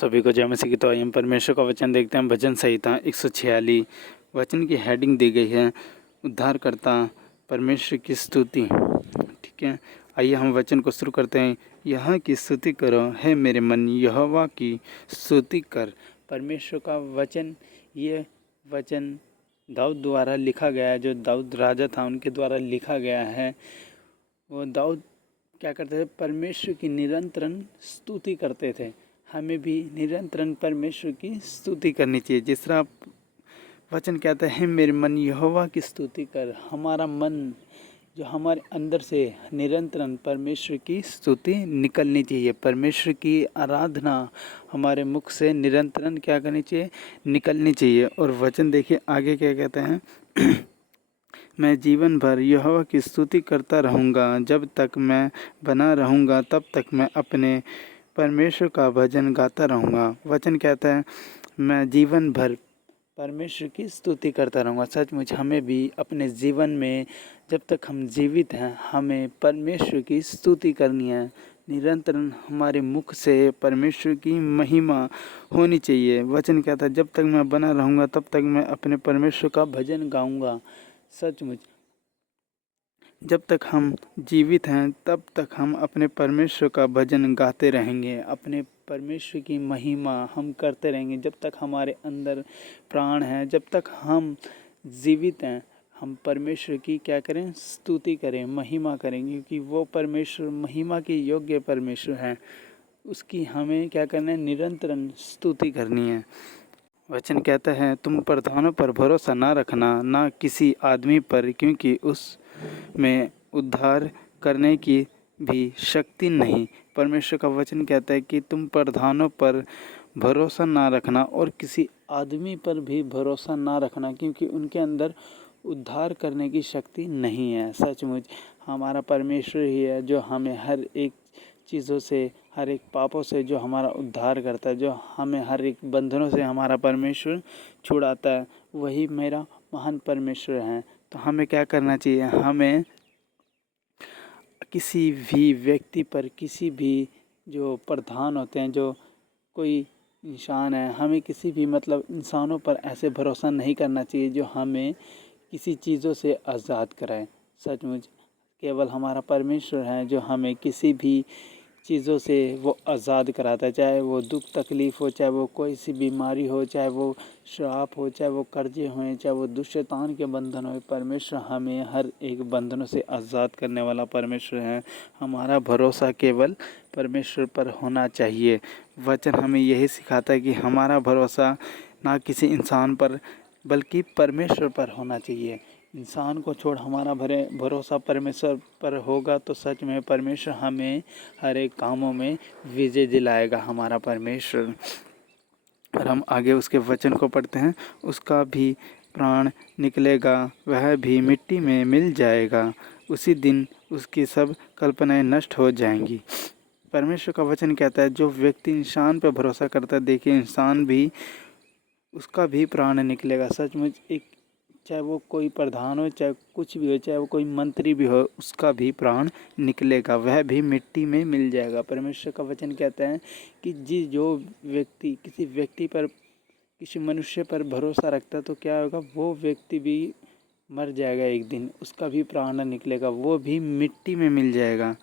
सभी को जय मसीह की। तो आइए हम परमेश्वर का वचन देखते हैं। भजन संहिता 146 वचन की हेडिंग दी गई है, उद्धारकर्ता परमेश्वर की स्तुति। ठीक है, आइए हम वचन को शुरू करते हैं। यहाँ की स्तुति करो है मेरे मन, यहोवा की स्तुति कर। परमेश्वर का वचन, ये वचन दाऊद द्वारा लिखा गया है। जो दाऊद राजा था उनके द्वारा लिखा गया है। वो दाऊद क्या करते थे? परमेश्वर की निरंतरन स्तुति करते थे। हमें भी निरंतरन परमेश्वर की स्तुति करनी चाहिए। जिस तरह वचन कहता है, मेरे मन यहोवा की स्तुति कर। हमारा मन जो हमारे अंदर से निरंतरन परमेश्वर की स्तुति निकलनी चाहिए। परमेश्वर की आराधना हमारे मुख से निरंतरन क्या करनी चाहिए? निकलनी चाहिए। और वचन देखिए आगे क्या कहते हैं मैं जीवन भर यहोवा की स्तुति करता रहूँगा। जब तक मैं बना रहूँगा तब तक मैं अपने परमेश्वर का भजन गाता रहूँगा। वचन कहता है मैं जीवन भर परमेश्वर की स्तुति करता रहूँगा। सचमुच हमें भी अपने जीवन में जब तक हम जीवित हैं हमें परमेश्वर की स्तुति करनी है। निरंतरन हमारे मुख से परमेश्वर की महिमा होनी चाहिए। वचन कहता है जब तक मैं बना रहूँगा तब तक मैं अपने परमेश्वर का भजन गाऊँगा। सचमुच जब तक हम जीवित हैं तब तक हम अपने परमेश्वर का भजन गाते रहेंगे। अपने परमेश्वर की महिमा हम करते रहेंगे। जब तक हमारे अंदर प्राण है, जब तक हम जीवित हैं, हम परमेश्वर की क्या करें? स्तुति करें, महिमा करेंगे। क्योंकि वो परमेश्वर महिमा के योग्य परमेश्वर हैं। उसकी हमें क्या करना है? निरंतरन स्तुति करनी है। वचन कहता है तुम प्रधानों पर भरोसा ना रखना, ना किसी आदमी पर, क्योंकि उसमें उद्धार करने की भी शक्ति नहीं। परमेश्वर का वचन कहता है कि तुम प्रधानों पर भरोसा ना रखना और किसी आदमी पर भी भरोसा ना रखना, क्योंकि उनके अंदर उद्धार करने की शक्ति नहीं है। सचमुच हमारा परमेश्वर ही है जो हमें हर एक चीज़ों से, हर एक पापों से जो हमारा उद्धार करता है, जो हमें हर एक बंधनों से हमारा परमेश्वर छुड़ाता है। वही मेरा महान परमेश्वर है। तो हमें क्या करना चाहिए? हमें किसी भी व्यक्ति पर, किसी भी जो प्रधान होते हैं, जो कोई इंसान है, हमें किसी भी इंसानों पर ऐसे भरोसा नहीं करना चाहिए जो हमें किसी चीज़ों से आज़ाद कराए। सचमुच केवल हमारा परमेश्वर है जो हमें किसी भी चीज़ों से वो आज़ाद कराता है। चाहे वो दुख तकलीफ़ हो, चाहे वो कोई सी बीमारी हो, चाहे वो श्राप हो, चाहे वो कर्जे हों, चाहे वो दुष्टतान के बंधन हो, परमेश्वर हमें हर एक बंधनों से आज़ाद करने वाला परमेश्वर है। हमारा भरोसा केवल परमेश्वर पर होना चाहिए। वचन हमें यही सिखाता है कि हमारा भरोसा ना किसी इंसान पर बल्कि परमेश्वर पर होना चाहिए। इंसान को छोड़ हमारा भरोसा परमेश्वर पर होगा तो सच में परमेश्वर हमें हर एक कामों में विजय दिलाएगा, हमारा परमेश्वर। और हम आगे उसके वचन को पढ़ते हैं। उसका भी प्राण निकलेगा, वह भी मिट्टी में मिल जाएगा। उसी दिन उसकी सब कल्पनाएं नष्ट हो जाएंगी। परमेश्वर का वचन कहता है जो व्यक्ति इंसान पर भरोसा करता है, देखिए इंसान भी, उसका भी प्राण निकलेगा। सचमुच एक, चाहे वो कोई प्रधान हो, चाहे कुछ भी हो, चाहे वो कोई मंत्री भी हो, उसका भी प्राण निकलेगा, वह भी मिट्टी में मिल जाएगा। परमेश्वर का वचन कहता है कि जो व्यक्ति किसी व्यक्ति पर, किसी मनुष्य पर भरोसा रखता है तो क्या होगा? वो व्यक्ति भी मर जाएगा एक दिन, उसका भी प्राण निकलेगा, वो भी मिट्टी में मिल जाएगा।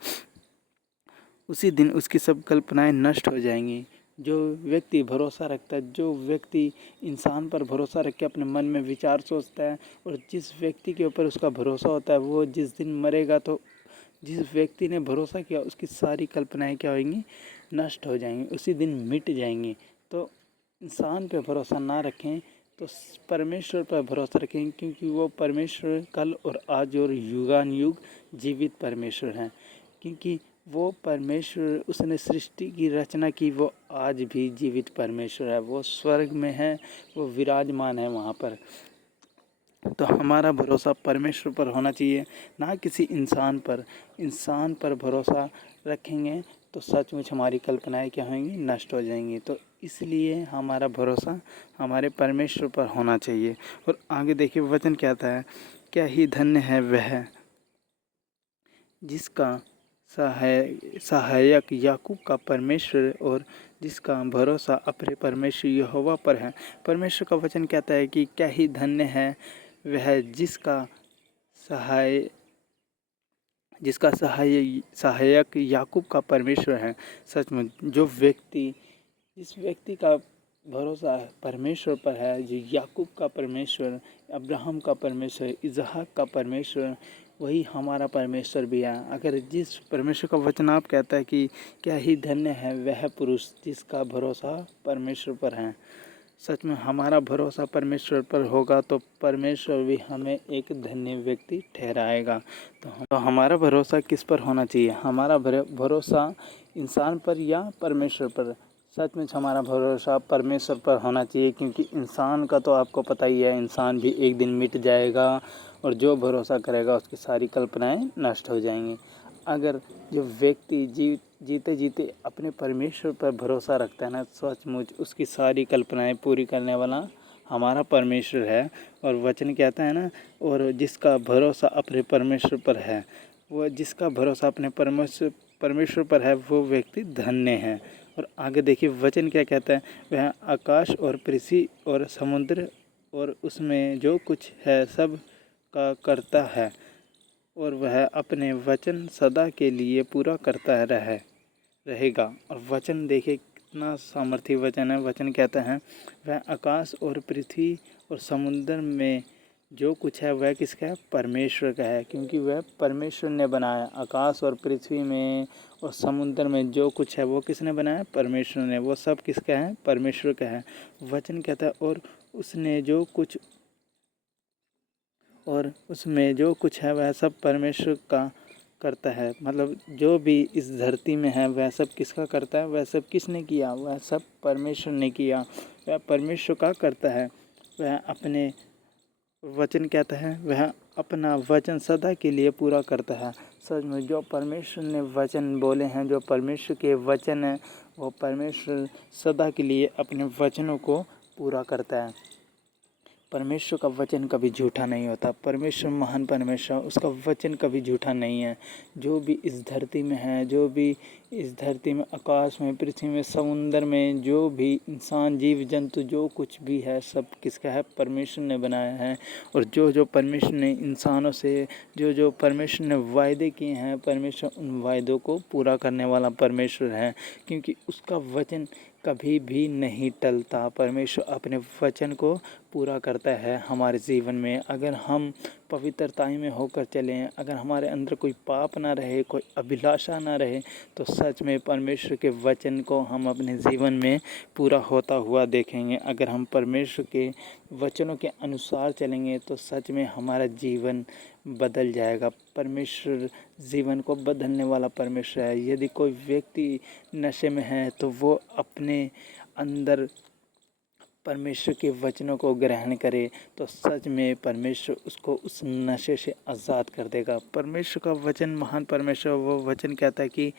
उसी दिन उसकी सब कल्पनाएं नष्ट हो जाएंगी। जो व्यक्ति भरोसा रखता है, जो व्यक्ति इंसान पर भरोसा रख के अपने मन में विचार सोचता है, और जिस व्यक्ति के ऊपर उसका भरोसा होता है, वो जिस दिन मरेगा तो जिस व्यक्ति ने भरोसा किया उसकी सारी कल्पनाएं क्या होंगी? नष्ट हो जाएंगी, उसी दिन मिट जाएंगी। तो इंसान पर भरोसा ना रखें, तो परमेश्वर पर भरोसा रखें, क्योंकि वो परमेश्वर कल और आज और युगानुयुग जीवित परमेश्वर हैं। क्योंकि वो परमेश्वर, उसने सृष्टि की रचना की, वो आज भी जीवित परमेश्वर है। वो स्वर्ग में है, वो विराजमान है वहाँ पर। तो हमारा भरोसा परमेश्वर पर होना चाहिए, ना किसी इंसान पर। इंसान पर भरोसा रखेंगे तो सचमुच हमारी कल्पनाएं क्या होंगी? नष्ट हो जाएंगी। तो इसलिए हमारा भरोसा हमारे परमेश्वर पर होना चाहिए। और आगे देखिए वचन कहता है क्या ही धन्य है वह जिसका सहायक याकूब का परमेश्वर और जिसका भरोसा अपने परमेश्वर यहोवा पर है। परमेश्वर का वचन कहता है कि क्या ही धन्य है वह जिसका सहायक याकूब का परमेश्वर है। सच में जिस व्यक्ति का भरोसा परमेश्वर पर है, जो याकूब का परमेश्वर, अब्राहम का परमेश्वर, इसहाक का परमेश्वर, वही हमारा परमेश्वर भी है। अगर जिस परमेश्वर का वचन आप कहता है कि क्या ही धन्य है वह पुरुष जिसका भरोसा परमेश्वर पर है। सच में हमारा भरोसा परमेश्वर पर होगा तो परमेश्वर भी हमें एक धन्य व्यक्ति ठहराएगा। तो हमारा भरोसा किस पर होना चाहिए? हमारा भरोसा इंसान पर या परमेश्वर पर? सच में हमारा भरोसा परमेश्वर पर होना चाहिए, क्योंकि इंसान का तो आपको पता ही है, इंसान भी एक दिन मिट जाएगा और जो भरोसा करेगा उसकी सारी कल्पनाएं नष्ट हो जाएंगी। अगर जो व्यक्ति जीते जीते अपने परमेश्वर पर भरोसा रखता है ना, सचमुच उसकी सारी कल्पनाएं पूरी करने वाला हमारा परमेश्वर है। और वचन कहता है ना, और जिसका भरोसा अपने परमेश्वर पर है, वो जिसका भरोसा अपने परमेश्वर पर है वो व्यक्ति धन्य है। और आगे देखिए वचन क्या कहता है, वह आकाश और पृथ्वी और समुद्र और उसमें जो कुछ है सब का करता है, और वह अपने वचन सदा के लिए पूरा करता रहेगा। और वचन देखिए कितना सामर्थी वचन है। वचन कहता है वह आकाश और पृथ्वी और समुद्र में जो कुछ है वह किसका है? परमेश्वर का है, क्योंकि वह परमेश्वर ने बनाया। आकाश और पृथ्वी में और समुद्र में जो कुछ है वो किसने बनाया? परमेश्वर ने। वो सब किसका है? परमेश्वर का है। वचन कहता है और उसमें जो कुछ है वह सब परमेश्वर का करता है। मतलब जो भी इस धरती में है वह सब किसका करता है? वह सब किसने किया? वह सब परमेश्वर ने किया। वह परमेश्वर का करता है। वह अपने वचन कहता है वह अपना वचन सदा के लिए पूरा करता है। सच में जो परमेश्वर ने वचन बोले हैं, जो परमेश्वर के वचन हैं, वो परमेश्वर सदा के लिए अपने वचनों को पूरा करता है। परमेश्वर का वचन कभी झूठा नहीं होता। परमेश्वर महान परमेश्वर, उसका वचन कभी झूठा नहीं है। जो भी इस धरती में है, जो भी इस धरती में, आकाश में, पृथ्वी में, समुद्र में, जो भी इंसान, जीव जंतु, जो कुछ भी है सब किसका है? परमेश्वर ने बनाया है। और जो परमेश्वर ने इंसानों से जो परमेश्वर ने वायदे किए हैं, परमेश्वर उन वायदों को पूरा करने वाला परमेश्वर है, क्योंकि उसका वचन कभी भी नहीं टलता। परमेश्वर अपने वचन को पूरा करता है हमारे जीवन में। अगर हम पवित्रताई में होकर चलें, अगर हमारे अंदर कोई पाप ना रहे, कोई अभिलाषा ना रहे, तो सच में परमेश्वर के वचन को हम अपने जीवन में पूरा होता हुआ देखेंगे। अगर हम परमेश्वर के वचनों के अनुसार चलेंगे तो सच में हमारा जीवन बदल जाएगा। परमेश्वर जीवन को बदलने वाला परमेश्वर है। यदि कोई व्यक्ति नशे में है तो वो अपने अंदर परमेश्वर के वचनों को ग्रहण करे तो सच में परमेश्वर उसको उस नशे से आज़ाद कर देगा। परमेश्वर का वचन महान परमेश्वर, वो वचन कहता है कि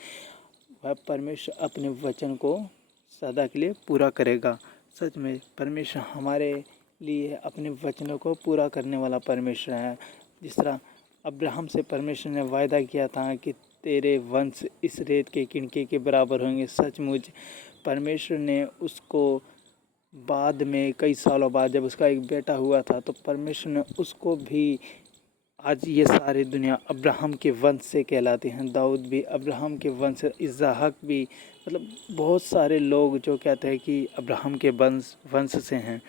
वह परमेश्वर अपने वचन को सदा के लिए पूरा करेगा। सच में परमेश्वर हमारे लिए अपने वचनों को पूरा करने वाला परमेश्वर है। जिस तरह अब्राहम से परमेश्वर ने वायदा किया था कि तेरे वंश इस रेत के किनके के बराबर होंगे। सचमुच परमेश्वर ने उसको बाद में कई सालों बाद जब उसका एक बेटा हुआ था तो परमेश्वर ने उसको भी, आज ये सारी दुनिया अब्राहम के वंश से कहलाती हैं। दाऊद भी अब्राहम के वंश, इसहाक भी, मतलब बहुत सारे लोग जो कहते हैं कि अब्राहम के वंश से हैं।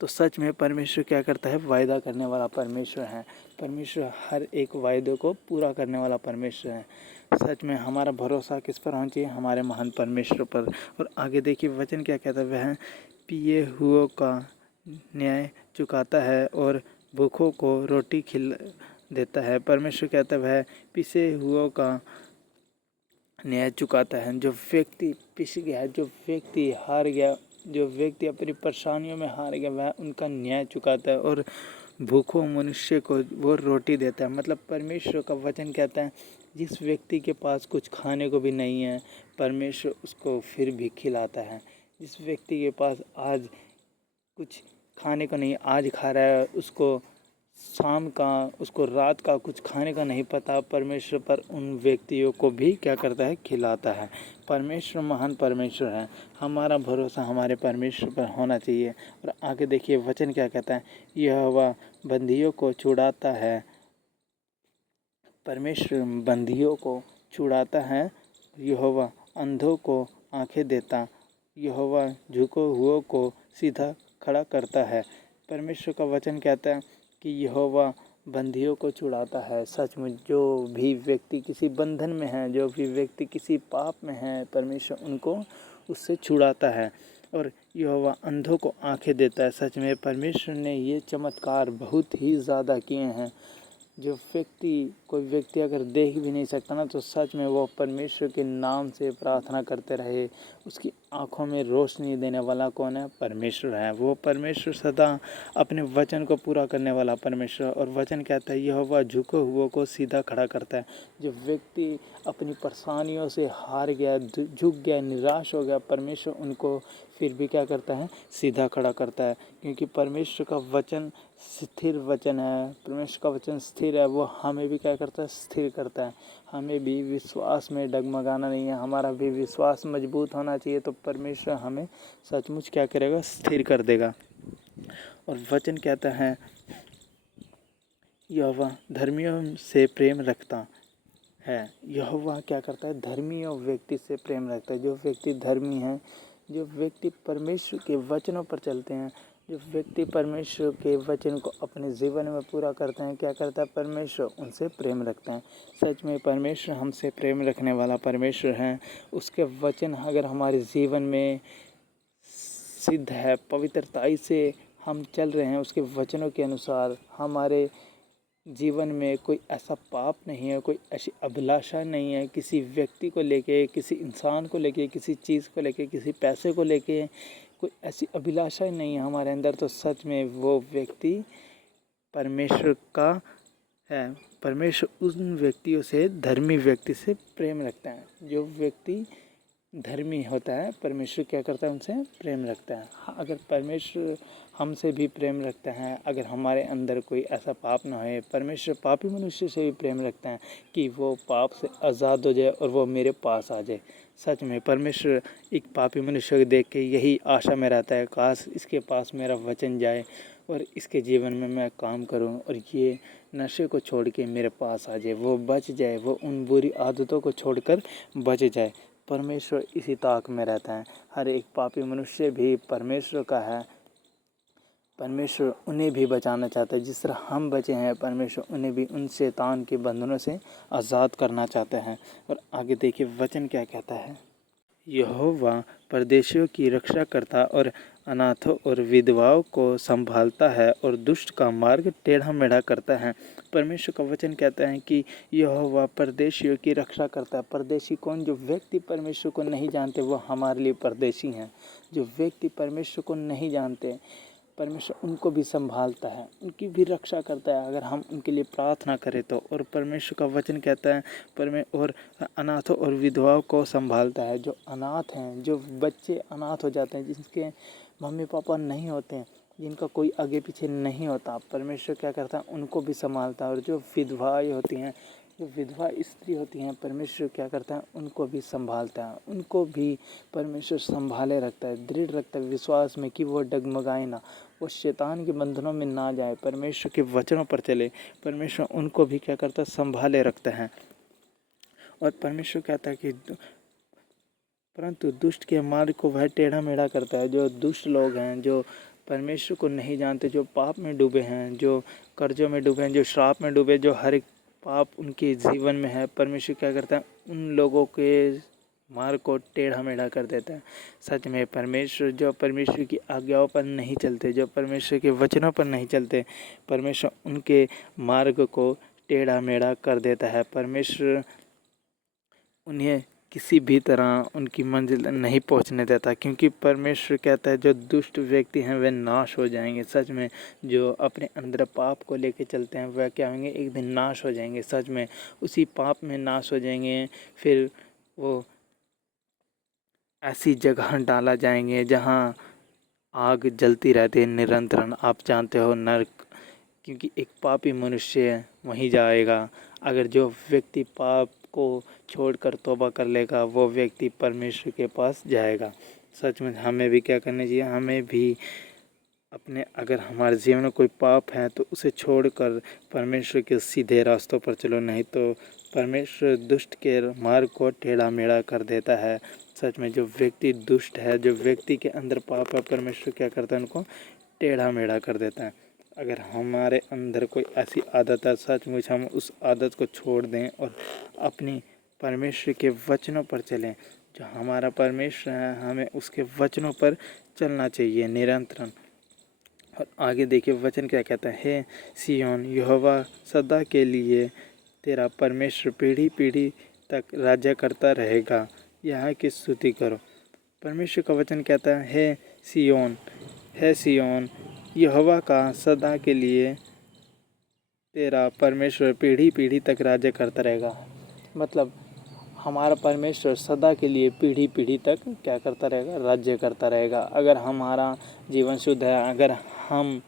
तो सच में परमेश्वर क्या करता है? वायदा करने वाला परमेश्वर है। परमेश्वर हर एक वायदे को पूरा करने वाला परमेश्वर है। सच में हमारा भरोसा किस पर होना चाहिए? हमारे महान परमेश्वर पर। और आगे देखिए वचन क्या कहता है, वह पिए हुओं का न्याय चुकाता है और भूखों को रोटी खिला देता है। परमेश्वर कहता है वह पिसे हुओं का न्याय चुकाता है। जो व्यक्ति पिस गया, जो व्यक्ति हार गया, जो व्यक्ति अपनी परेशानियों में हार गया, वह उनका न्याय चुकाता है और भूखों मनुष्य को वो रोटी देता है। मतलब परमेश्वर का वचन कहता है जिस व्यक्ति के पास कुछ खाने को भी नहीं है, परमेश्वर उसको फिर भी खिलाता है। जिस व्यक्ति के पास आज कुछ खाने को नहीं, आज खा रहा है, उसको शाम का, उसको रात का कुछ खाने का नहीं पता, परमेश्वर पर उन व्यक्तियों को भी क्या करता है, खिलाता है। परमेश्वर महान परमेश्वर है। हमारा भरोसा हमारे परमेश्वर पर होना चाहिए। और आगे देखिए वचन क्या कहता है, यहोवा बंदियों को छुड़ाता है, परमेश्वर बंदियों को छुड़ाता है, यहोवा अंधों को आंखें देता, यहोवा झुके हुओं को सीधा खड़ा करता है। परमेश्वर का वचन कहता है कि यहोवा बंदियों को छुड़ाता है। सचमुच जो भी व्यक्ति किसी बंधन में है, जो भी व्यक्ति किसी पाप में है, परमेश्वर उनको उससे छुड़ाता है। और यहोवा अंधों को आंखें देता है। सच में परमेश्वर ने ये चमत्कार बहुत ही ज़्यादा किए हैं। जो कोई व्यक्ति अगर देख भी नहीं सकता ना, तो सच में वो परमेश्वर के नाम से प्रार्थना करते रहे। उसकी आंखों में रोशनी देने वाला कौन है, परमेश्वर है। वो परमेश्वर सदा अपने वचन को पूरा करने वाला परमेश्वर। और वचन कहता है यहोवा झुके हुओं को सीधा खड़ा करता है। जो व्यक्ति अपनी परेशानियों से हार गया, झुक गया, निराश हो गया, परमेश्वर उनको फिर भी क्या करता है, सीधा खड़ा करता है। क्योंकि परमेश्वर का वचन स्थिर वचन है, परमेश्वर का वचन स्थिर है। वो हमें भी क्या करता है, स्थिर करता है। हमें भी विश्वास में डगमगाना नहीं है, हमारा भी विश्वास मजबूत होना चाहिए। तो परमेश्वर हमें सचमुच क्या करेगा, स्थिर कर देगा। और वचन कहता है यहोवा धर्मियों से प्रेम रखता है। यहोवा क्या करता है, धर्मी और व्यक्ति से प्रेम रखता है। जो व्यक्ति धर्मी है, जो व्यक्ति परमेश्वर के वचनों पर चलते हैं, जो व्यक्ति परमेश्वर के वचन को अपने जीवन में पूरा करते हैं, क्या करता है, परमेश्वर उनसे प्रेम रखते हैं। सच में परमेश्वर हमसे प्रेम रखने वाला परमेश्वर है। उसके वचन अगर हमारे जीवन में सिद्ध है, पवित्रताई से हम चल रहे हैं उसके वचनों के अनुसार, हमारे जीवन में कोई ऐसा पाप नहीं है, कोई ऐसी अभिलाषा नहीं है, किसी व्यक्ति को लेके, किसी इंसान को लेके, किसी चीज़ को लेके, किसी पैसे को लेके कोई ऐसी अभिलाषा नहीं है हमारे अंदर, तो सच में वो व्यक्ति परमेश्वर का है। परमेश्वर उन व्यक्तियों से, धर्मी व्यक्ति से प्रेम रखता है। जो व्यक्ति धर्मी होता है, परमेश्वर क्या करता है, उनसे प्रेम रखता है। हाँ, अगर परमेश्वर हमसे भी प्रेम रखता है, अगर हमारे अंदर कोई ऐसा पाप ना हो, परमेश्वर पापी मनुष्य से भी प्रेम रखता है कि वो पाप से आज़ाद हो जाए और वो मेरे पास आ जाए। सच में परमेश्वर एक पापी मनुष्य को देख के यही आशा में रहता है, काश इसके पास मेरा वचन जाए और इसके जीवन में मैं काम करूं और ये नशे को छोड़ के मेरे पास आ जाए, वो बच जाए, वो उन बुरी आदतों को छोड़कर बच जाए। परमेश्वर इसी ताक में रहता है। हर एक पापी मनुष्य भी परमेश्वर का है। परमेश्वर उन्हें भी बचाना चाहता है। जिस तरह हम बचे हैं, परमेश्वर उन्हें भी उन शैतान के बंधनों से आज़ाद करना चाहते हैं। और आगे देखिए वचन क्या कहता है, यहोवा परदेशियों की रक्षा करता और अनाथों और विधवाओं को संभालता है और दुष्ट का मार्ग टेढ़ा मेढ़ा करता है। परमेश्वर का वचन कहता है कि यहोवा परदेशियों की रक्षा करता है। परदेशी कौन, जो व्यक्ति परमेश्वर को नहीं जानते वो हमारे लिए परदेशी हैं। जो व्यक्ति परमेश्वर को नहीं जानते, परमेश्वर उनको भी संभालता है, उनकी भी रक्षा करता है अगर हम उनके लिए प्रार्थना करें तो। और परमेश्वर का वचन कहता है और अनाथों और विधवाओं को संभालता है। जो अनाथ हैं, जो बच्चे अनाथ हो जाते हैं, जिनके मम्मी पापा नहीं होते हैं, जिनका कोई आगे पीछे नहीं होता, परमेश्वर क्या करता है, उनको भी संभालता है। और जो विधवाएँ होती हैं, जो विधवा स्त्री होती हैं, परमेश्वर क्या करता है, उनको भी संभालता है। उनको भी परमेश्वर संभाले रखता है, दृढ़ रखता है विश्वास में कि वो डगमगाए ना, वो शैतान के बंधनों में ना जाए, परमेश्वर के वचनों पर चले। परमेश्वर उनको भी क्या करता है, संभाले रखता है। और परमेश्वर कहता है कि परंतु दुष्ट के मार्ग को वह टेढ़ा मेढ़ा करता है। जो दुष्ट लोग हैं, जो परमेश्वर को नहीं जानते, जो पाप में डूबे हैं, जो कर्जों में डूबे हैं, जो श्राप में डूबे, जो हर एक पाप उनके जीवन में है, परमेश्वर क्या करता है, उन लोगों के मार्ग को टेढ़ा मेढ़ा कर देता है। सच में परमेश्वर, जो परमेश्वर की आज्ञाओं पर नहीं चलते, जो परमेश्वर के वचनों पर नहीं चलते, परमेश्वर उनके मार्ग को टेढ़ा मेढ़ा कर देता है। परमेश्वर उन्हें किसी भी तरह उनकी मंजिल नहीं पहुंचने देता, क्योंकि परमेश्वर कहता है जो दुष्ट व्यक्ति हैं वे नाश हो जाएंगे। सच में जो अपने अंदर पाप को लेके चलते हैं वह क्या होंगे, एक दिन नाश हो जाएंगे। सच में उसी पाप में नाश हो जाएंगे। फिर वो ऐसी जगह डाला जाएंगे जहां आग जलती रहती है निरंतर। आप जानते हो नरक, क्योंकि एक पापी मनुष्य वहीं जाएगा। अगर जो व्यक्ति पाप को छोड़कर तौबा कर लेगा वो व्यक्ति परमेश्वर के पास जाएगा। सच में हमें भी क्या करना चाहिए, हमें भी अपने अगर हमारे जीवन में कोई पाप है तो उसे छोड़कर परमेश्वर के सीधे रास्तों पर चलो, नहीं तो परमेश्वर दुष्ट के मार्ग को टेढ़ा मेढ़ा कर देता है। सच में जो व्यक्ति दुष्ट है, जो व्यक्ति के अंदर पाप है, परमेश्वर क्या करता है, उनको टेढ़ा मेढ़ा कर देता है। अगर हमारे अंदर कोई ऐसी आदत है, सचमुच हम उस आदत को छोड़ दें और अपनी परमेश्वर के वचनों पर चलें। जो हमारा परमेश्वर है हमें उसके वचनों पर चलना चाहिए निरंतर। और आगे देखिए वचन क्या कहता है, हे सिय्योन, यहोवा सदा के लिए तेरा परमेश्वर पीढ़ी पीढ़ी तक राज्य करता रहेगा, यहाँ की स्तुति करो। परमेश्वर का वचन कहता है, हे सिय्योन, यहोवा का सदा के लिए तेरा परमेश्वर पीढ़ी पीढ़ी तक राज्य करता रहेगा। मतलब हमारा परमेश्वर सदा के लिए पीढ़ी पीढ़ी तक क्या करता रहेगा, राज्य करता रहेगा। अगर हमारा जीवन शुद्ध है, अगर हम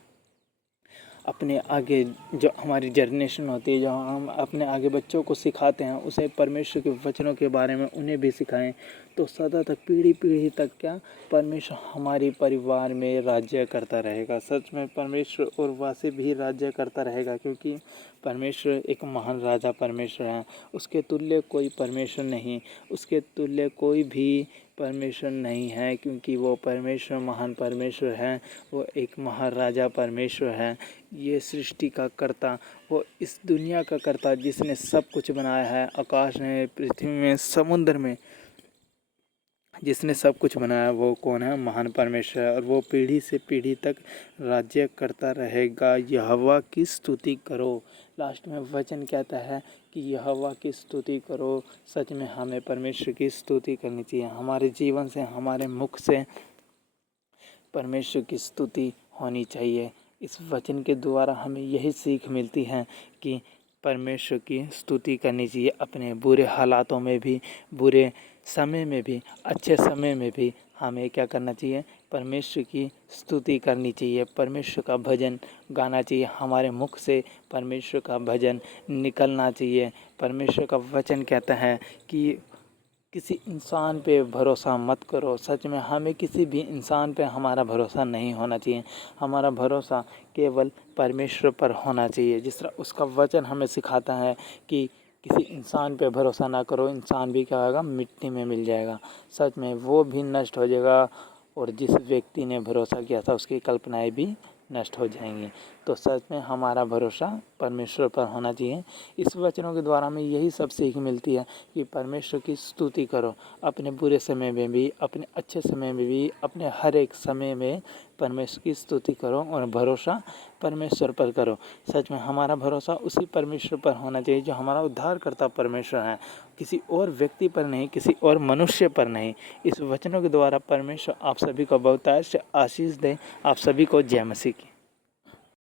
अपने आगे जो हमारी जनरेशन होती है, जो हम अपने आगे बच्चों को सिखाते हैं, उसे परमेश्वर के वचनों के बारे में उन्हें भी सिखाएं, तो सदा तक पीढ़ी पीढ़ी तक क्या परमेश्वर हमारे परिवार में राज्य करता रहेगा। सच में परमेश्वर और वासे भी राज्य करता रहेगा, क्योंकि परमेश्वर एक महान राजा परमेश्वर है। उसके तुल्य कोई परमेश्वर नहीं, उसके तुल्य कोई भी परमेश्वर नहीं है, क्योंकि वो परमेश्वर महान परमेश्वर है। वो एक महाराजा परमेश्वर है। ये सृष्टि का कर्ता, वो इस दुनिया का कर्ता जिसने सब कुछ बनाया है, आकाश में, पृथ्वी में, समुद्र में, जिसने सब कुछ बनाया वो कौन है, महान परमेश्वर है। और वो पीढ़ी से पीढ़ी तक राज्य करता रहेगा। यहोवा की स्तुति करो। लास्ट में वचन कहता है कि यहोवा की स्तुति करो। सच में हमें परमेश्वर की स्तुति करनी चाहिए। हमारे जीवन से, हमारे मुख से परमेश्वर की स्तुति होनी चाहिए। इस वचन के द्वारा हमें यही सीख मिलती है कि परमेश्वर की स्तुति करनी चाहिए। अपने बुरे हालातों में भी, बुरे समय में भी, अच्छे समय में भी हमें क्या करना चाहिए, परमेश्वर की स्तुति करनी चाहिए। परमेश्वर का भजन गाना चाहिए। हमारे मुख से परमेश्वर का भजन निकलना चाहिए। परमेश्वर का वचन कहता है कि किसी इंसान पे भरोसा मत करो। सच में हमें किसी भी इंसान पे हमारा भरोसा नहीं होना चाहिए। हमारा भरोसा केवल परमेश्वर पर होना चाहिए। जिस तरह उसका वचन हमें सिखाता है कि किसी इंसान पे भरोसा ना करो, इंसान भी क्या होगा, मिट्टी में मिल जाएगा। सच में वो भी नष्ट हो जाएगा, और जिस व्यक्ति ने भरोसा किया था उसकी कल्पनाएं भी नष्ट हो जाएंगी। तो सच में हमारा भरोसा परमेश्वर पर होना चाहिए। इस वचनों के द्वारा हमें यही सब सीख मिलती है कि परमेश्वर की स्तुति करो। अपने बुरे समय में भी, अपने अच्छे समय में भी, अपने हर एक समय में परमेश्वर की स्तुति करो और भरोसा परमेश्वर पर करो। सच में हमारा भरोसा उसी परमेश्वर पर होना चाहिए जो हमारा उद्धारकर्ता परमेश्वर है, किसी और व्यक्ति पर नहीं, किसी और मनुष्य पर नहीं। इस वचनों के द्वारा परमेश्वर आप सभी को बहुतायत से आशीष दे। आप सभी को जय मसीह की।